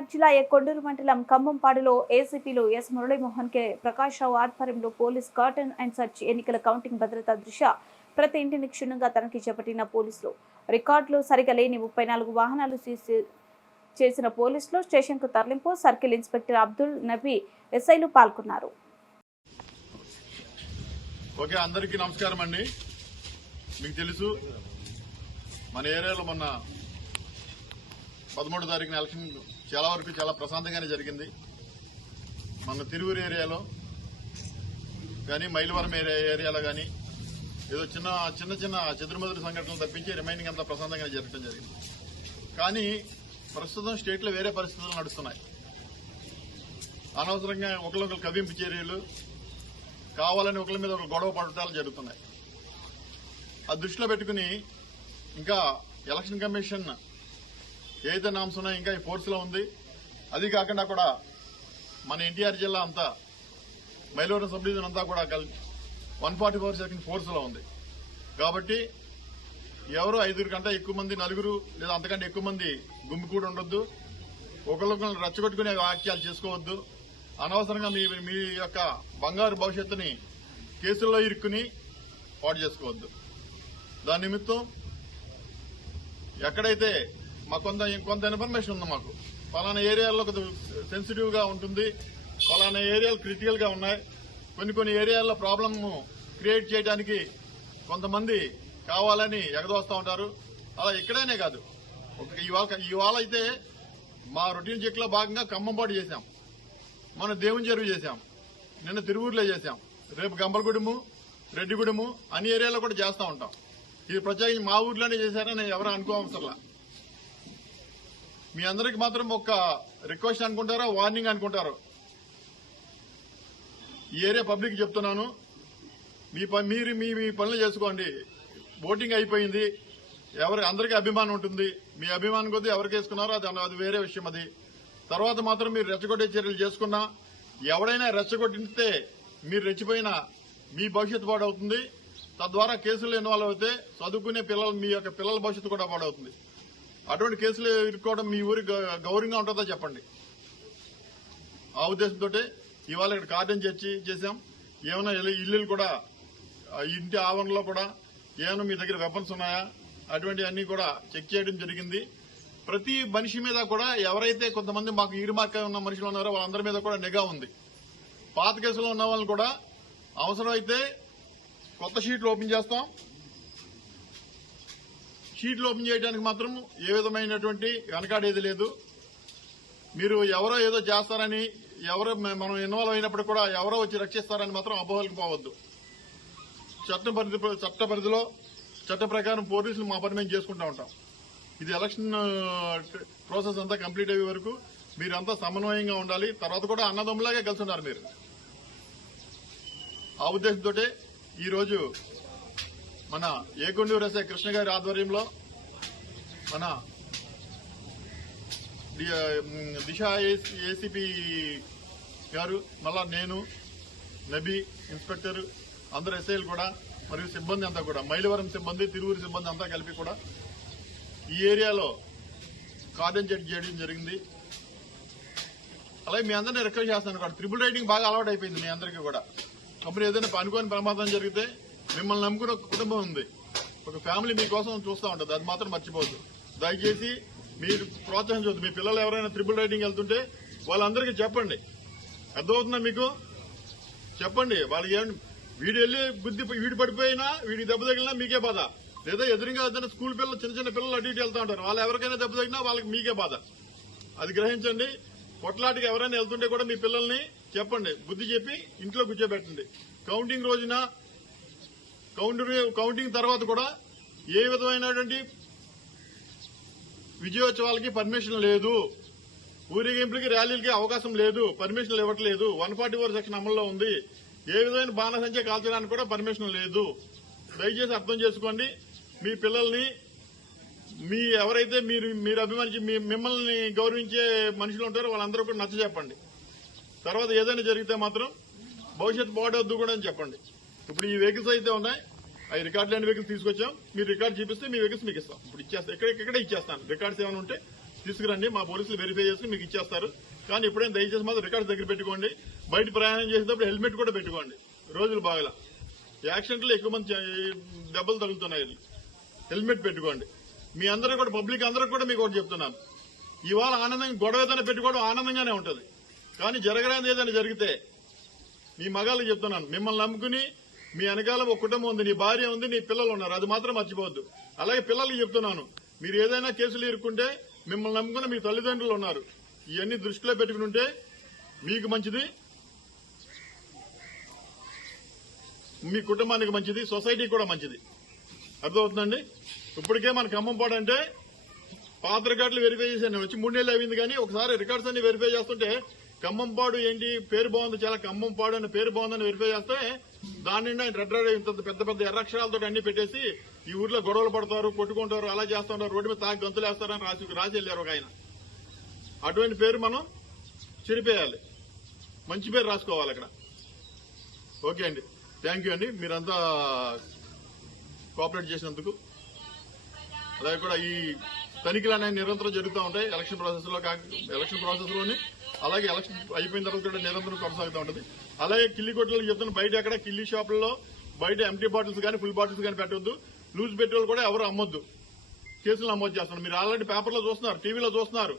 ఎన్టీఆర్ జిల్లా కొండూరు మండలం ఖమ్మంపాడులో ఏసీపీలు yes Muralimohan K Prakash రావు ఆధ్వర్యంలో పోలీస్ కర్టన్ అండ్ సర్చ్ ఎన్నికల కౌంటింగ్ భద్రతా దృష్ట్యా ప్రతి ఇంటిని క్షుణ్ణంగా తనిఖీ చేపట్టిన పోలీసులు రికార్డులు సరిగా లేని 34 వాహనాలు చేసిన పోలీసులు స్టేషన్కు తరలింపు సర్కిల్ ఇన్స్పెక్టర్ అబ్దుల్ నబీ ఎస్ఐలు పాల్గొన్నారు. ఓకే, అందరికీ నమస్కారం అండి. మీకు తెలుసు మన ఏరియాలో మొన్న 13వ తారీఖున ఎలక్షన్ చాలా వరకు చాలా ప్రశాంతంగానే జరిగింది. మన తిరువురు ఏరియాలో కానీ మైలవరం ఏరియాలో కానీ ఏదో చిన్న చెదురుమదురు సంఘటనలు తప్పించి రిమైనింగ్ అంతా ప్రశాంతంగానే జరగడం జరిగింది. కానీ ప్రస్తుతం స్టేట్లో వేరే పరిస్థితులు నడుస్తున్నాయి. అనవసరంగా ఒకరికొకరు కవింపు చర్యలు, కావాలని ఒకరి మీద ఒక గొడవ పడటాలు జరుగుతున్నాయి. ఆ దృష్టిలో పెట్టుకుని ఇంకా ఎలక్షన్ కమిషన్ ఏదైతే నామ్స్ ఉన్నాయో ఇంకా ఈ ఫోర్స్ లో ఉంది. అది కాకుండా కూడా మన ఎన్టీఆర్ జిల్లా అంతా మైలవరం సబ్ డివిజన్ అంతా కూడా 144 సెకండ్ ఫోర్స్ లో ఉంది. కాబట్టి ఎవరు 5 కంటే ఎక్కువ మంది, 4 లేదా అంతకంటే ఎక్కువ మంది గుమ్మికూడి ఉండొద్దు. ఒకరికొకరు రెచ్చగొట్టుకునే వాక్యాలు చేసుకోవద్దు. అనవసరంగా మీ యొక్క బంగారు భవిష్యత్తుని కేసుల్లో ఇరుక్కుని పాటు చేసుకోవద్దు. దాని నిమిత్తం ఎక్కడైతే మాకు కొంత ఇన్ఫర్మేషన్ ఉంది, మాకు పలానా ఏరియాల్లో సెన్సిటివ్ గా ఉంటుంది, పలానా ఏరియాలు క్రిటికల్ గా ఉన్నాయి, కొన్ని ఏరియాల్లో ప్రాబ్లమ్ క్రియేట్ చేయడానికి కొంతమంది కావాలని ఎగదోస్తా ఉంటారు. అలా ఇక్కడైనే కాదు, ఇవాళ అయితే మా రొటీన్ చెక్ లో భాగంగా ఖమ్మంపాడు చేశాం, మన దేవుని చెరువు చేశాం, నిన్న తిరువూరులో చేశాం, రేపు గంపలగూడెము, రెడ్డిగూడెము అన్ని ఏరియాలో కూడా చేస్తూ ఉంటాం. ఇది ప్రత్యేకించి మా ఊర్లోనే చేశారని ఎవరు అనుకోవసరలా. మీ అందరికి మాత్రం ఒక రిక్వెస్ట్ అనుకుంటారో వార్నింగ్ అనుకుంటారో, ఈ ఏరియా పబ్లిక్ చెప్తున్నాను, మీరు మీ పనులు చేసుకోండి. ఓటింగ్ అయిపోయింది, అందరికీ అభిమానం ఉంటుంది. మీ అభిమానం కొద్దీ ఎవరికి వేసుకున్నారో అది వేరే విషయం. అది తర్వాత మాత్రం మీరు రెచ్చగొట్టే చర్యలు చేసుకున్నా, ఎవడైనా రెచ్చగొట్టిస్తే మీరు రెచ్చిపోయినా మీ భవిష్యత్తు పాడవుతుంది. తద్వారా కేసులు ఇన్వాల్వ్ అయితే చదువుకునే మీ యొక్క పిల్లల భవిష్యత్తు కూడా పాడవుతుంది. అటువంటి కేసులు ఇరుక్కోవడం మీ ఊరి గౌరవంగా ఉంటుందో చెప్పండి. ఆ ఉద్దేశంతో ఇవాళ ఇక్కడ కార్డన్ చేశాం. ఏమైనా ఇల్లు కూడా, ఇంటి ఆవరణలో కూడా ఏమైనా మీ దగ్గర వెపన్స్ ఉన్నాయా అటువంటి అన్ని కూడా చెక్ చేయడం జరిగింది. ప్రతి మనిషి మీద కూడా ఎవరైతే కొంతమంది మాకు ఈరుమార్క ఉన్న మనుషులు ఉన్నారో వాళ్ళందరి మీద కూడా నిఘా ఉంది. పాత కేసులో ఉన్న వాళ్ళని కూడా అవసరమైతే కొత్త షీట్లు ఓపెన్ చేస్తాం. షీట్లు ఓపెన్ చేయడానికి మాత్రం ఏ విధమైనటువంటి వెనకాడేది లేదు. మీరు ఎవరో ఏదో చేస్తారని, ఎవరో మనం ఇన్వాల్వ్ అయినప్పుడు కూడా ఎవరో వచ్చి రక్షిస్తారని మాత్రం అపోహలకు పోవద్దు. చట్ట పరిధిలో చట్ట ప్రకారం పోలీసులు మా పని మేము చేసుకుంటూ ఉంటాం. ఇది ఎలక్షన్ ప్రాసెస్ అంతా కంప్లీట్ అయ్యే వరకు మీరంతా సమన్వయంగా ఉండాలి. తర్వాత కూడా అన్నదమ్ములాగే కలిసి ఉన్నారు మీరు. ఆ ఉద్దేశంతో ఈరోజు మన కొండూరు ఎస్ఐ కృష్ణ గారి ఆధ్వర్యంలో మన దిశ ఏసీపీ గారు, మళ్ళా నేను, నబీ ఇన్స్పెక్టర్, అందరు ఎస్ఐలు కూడా మరియు సిబ్బంది అంతా కూడా, మైలవరం సిబ్బంది, తిరువురు సిబ్బంది అంతా కలిపి కూడా ఈ ఏరియాలో కార్డన్ చేయడం జరిగింది. అలాగే మీ అందరినీ రిక్వెస్ట్ చేస్తాను కూడా, ట్రిపుల్ రైడింగ్ బాగా అలవాటు అయిపోయింది మీ అందరికీ కూడా. అప్పుడు ఏదైనా అనుకోని ప్రమాదం జరిగితే మిమ్మల్ని నమ్ముకుని ఒక కుటుంబం ఉంది, ఒక ఫ్యామిలీ మీకోసం చూస్తూ ఉంటుంది. అది మాత్రం మర్చిపోవద్దు. దయచేసి మీరు ప్రోత్సహించవద్దు. మీ పిల్లలు ఎవరైనా ట్రిపుల్ రైడింగ్ వెళ్తుంటే వాళ్ళందరికీ చెప్పండి. అర్థమవుతుందా మీకు? చెప్పండి. వాళ్ళకి ఏమండి, వీడు వెళ్ళి వీడు పడిపోయినా, వీడికి దెబ్బ తగిలినా మీకే బాధ. లేదా ఎదురుగా ఏదైనా స్కూల్ పిల్లలు, చిన్న పిల్లలు అటు ఇటు వెళ్తూ ఉంటారు, వాళ్ళు ఎవరికైనా దెబ్బ తగిలినా వాళ్ళకి మీకే బాధ. అది గ్రహించండి. కొట్లాటికి ఎవరైనా వెళ్తుంటే కూడా మీ పిల్లల్ని చెప్పండి, బుద్ధి చెప్పి ఇంట్లో కూర్చోబెట్టండి. కౌంటింగ్ రోజున, కౌంటింగ్ తర్వాత కూడా ఏ విధమైనటువంటి విజయోత్సవాలకి పర్మిషన్ లేదు, ఊరేగింపులకి ర్యాలీలకి అవకాశం లేదు, పర్మిషన్లు ఇవ్వట్లేదు. 144 సెక్షన్ అమల్లో ఉంది. ఏ విధమైన బాణసంచ కాల్చడానికి కూడా పర్మిషన్ లేదు. దయచేసి అర్థం చేసుకోండి. మీ పిల్లల్ని, ఎవరైతే మీరు అభిమానించి మిమ్మల్ని గౌరవించే మనుషులు ఉంటారో వాళ్ళందరూ కూడా నచ్చ చెప్పండి. తర్వాత ఏదైనా జరిగితే మాత్రం భవిష్యత్తు పాడవద్దు కూడా అని చెప్పండి. ఇప్పుడు ఈ వెహికల్స్ అయితే ఉన్నాయి, అవి రికార్డ్ లేని వెహికల్స్ తీసుకొచ్చాం. మీరు రికార్డ్ చూపిస్తే మీ వెహికల్స్ మీకు ఇస్తాం. ఇప్పుడు ఇచ్చేస్తాం, ఇక్కడే ఇచ్చేస్తాను. రికార్డ్స్ ఏమైనా ఉంటే తీసుకురండి, మా పోలీసులు వెరిఫై చేసుకుని మీకు ఇచ్చేస్తారు. కానీ ఎప్పుడైనా దయచేసి మాత్రం రికార్డ్స్ దగ్గర పెట్టుకోండి. బయట ప్రయాణం చేసేటప్పుడు హెల్మెట్ కూడా పెట్టుకోండి. రోజులు బాగలా యాక్సిడెంట్లు ఎక్కువ మంది దెబ్బలు తగులుతున్నాయి. హెల్మెట్ పెట్టుకోండి. మీ అందరూ కూడా పబ్లిక్ అందరూ కూడా మీకు ఒకటి చెప్తున్నాను, ఇవాళ ఆనందంగా గొడవ ఏదైనా పెట్టుకోవడం ఆనందంగానే ఉంటుంది. కానీ జరగరాని ఏదైనా జరిగితే మీ మగాళ్ళకి చెప్తున్నాను, మిమ్మల్ని నమ్ముకుని మీ వెనకాల ఒక కుటుంబం ఉంది, నీ భార్య ఉంది, నీ పిల్లలు ఉన్నారు, అది మాత్రం మర్చిపోవద్దు. అలాగే పిల్లలకి చెప్తున్నాను, మీరు ఏదైనా కేసులు ఇరుక్కుంటే మిమ్మల్ని నమ్ముకున్న మీ తల్లిదండ్రులు ఉన్నారు. ఇవన్నీ దృష్టిలో పెట్టుకుని ఉంటే మీకు మంచిది, మీ కుటుంబానికి మంచిది, సొసైటీకి కూడా మంచిది. అర్థమవుతుందండి? ఇప్పటికే మన ఖమ్మంపాడు అంటే పాత రికార్డులు వెరిఫై చేశాను, వచ్చి 3 నెలలు అయింది. కానీ ఒకసారి రికార్డ్స్ అన్ని వెరిఫై చేస్తుంటే ఖమ్మంపాడు ఏంటి పేరు బాగుంది, చాలా ఖమ్మంపాడు అనే పేరు బాగుందని వెరిఫై చేస్తే దాని నిండా రెడ్ రెడ్ ఇంత పెద్ద పెద్ద ఎర్రక్షరాలతో అన్ని పెట్టేసి ఈ ఊర్లో గొడవలు పడతారు, కొట్టుకుంటారు, అలా చేస్తుంటారు, రోడ్డు మీద తాగి గంతులు వేస్తారని రాసి వెళ్ళారు ఒక ఆయన. అటువంటి పేరు మనం చెరిపేయాలి, మంచి పేరు రాసుకోవాలి అక్కడ. ఓకే అండి, థ్యాంక్ యూ అండి, మీరంతా కోఆపరేట్ చేసినందుకు. అలాగే కూడా ఈ తనిఖీలు అనేవి నిరంతరం జరుగుతూ ఉంటాయి ఎలక్షన్ ప్రాసెస్ లోని. అలాగే ఎలక్షన్ అయిపోయిన తర్వాత కూడా నిరంతరం కొనసాగుతూ ఉంటుంది. అలాగే కిల్లి కొట్లలో చెప్తున్న బయట ఎక్కడ కిల్లి షాపుల్లో బయట ఎంటీ బాటిల్స్ కానీ ఫుల్ బాటిల్స్ కానీ పెట్టొద్దు. లూజ్ పెట్రోల్ కూడా ఎవరు అమ్మొద్దు. కేసులు నమోదు చేస్తున్నారు. మీరు ఆల్రెడీ పేపర్లో చూస్తున్నారు, టీవీలో చూస్తున్నారు.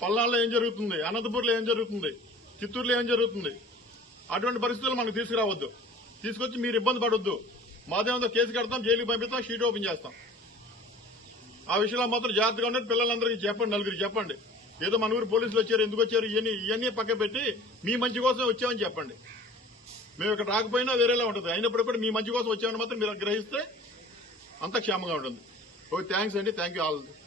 పల్నాడులో ఏం జరుగుతుంది, అనంతపూర్లో ఏం జరుగుతుంది, చిత్తూరులో ఏం జరుగుతుంది. అటువంటి పరిస్థితులు మనకు తీసుకురావద్దు. తీసుకొచ్చి మీరు ఇబ్బంది పడొద్దు. మాదేమంతో కేసు కడతాం, జైలుకి పంపిస్తాం, షీట్ ఓపెన్ చేస్తాం. ఆ విషయంలో మాత్రం జాగ్రత్తగా ఉండండి. పిల్లలందరికీ చెప్పండి, నలుగురికి చెప్పండి. ఏదో మన ఊరు పోలీసులు వచ్చారు, ఎందుకు వచ్చారు, ఇవన్నీ పక్క పెట్టి మీ మంచి కోసం వచ్చామని చెప్పండి. మేము ఇక్కడ రాకపోయినా వేరేలా ఉంటుంది. అయినప్పుడు కూడా మీ మంచి కోసం వచ్చామని మాత్రం మీరు గ్రహిస్తే అంత క్షేమంగా ఉంటుంది. ఓకే, థ్యాంక్స్ అండి, థ్యాంక్ యూ ఆల్.